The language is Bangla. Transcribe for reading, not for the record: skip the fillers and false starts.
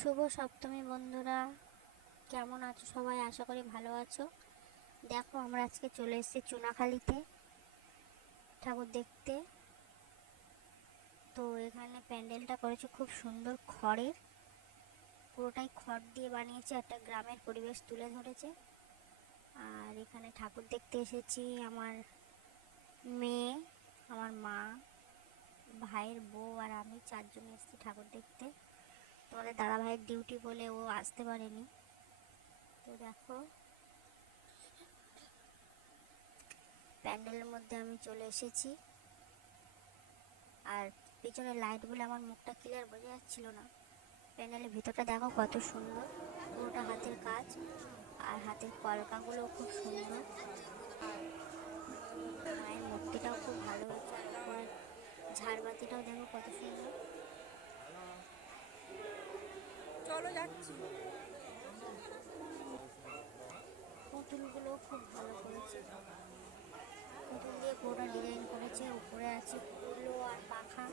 শুভ সপ্তমী বন্ধুরা, কেমন আছো সবাই? আশা করি ভালো আছো। দেখো, আমরা আজকে চলে এসেছি চুনাখালীতে ঠাকুর দেখতে। তো এখানে প্যান্ডেলটা করেছে খুব সুন্দর, খড়ের, পুরোটাই খড় দিয়ে বানিয়েছে, একটা গ্রামের পরিবেশ তুলে ধরেছে। আর এখানে ঠাকুর দেখতে এসেছি আমার মেয়ে, আমার মা, ভাইয়ের বউ আর আমি, চারজন এসেছি ঠাকুর দেখতে। তোমাদের দাদা ভাইয়ের ডিউটি বলে ও আসতে পারেনি। তো দেখো, প্যান্ডেলের মধ্যে আমি চলে এসেছি। আর পিছনে লাইট বলে আমার মুখটা ক্লিয়ার বোঝা যাচ্ছিল না। প্যান্ডেলের ভিতরটা দেখো কত সুন্দর, পুরোটা হাতের কাজ, আর হাতের কলকাগুলোও খুব সুন্দর। আর মায়ের মূর্তিটাও খুব ভালো হয়েছে, আর উপরের ঝাড়বাতিটাও দেখো কত সুন্দর। চলো যাচ্ছি। পুতুলগুলোও খুব ভালো করেছে, পুতুল দিয়ে পুরোটা ডিজাইন করেছে। উপরে আছে কুলো আর পাখা,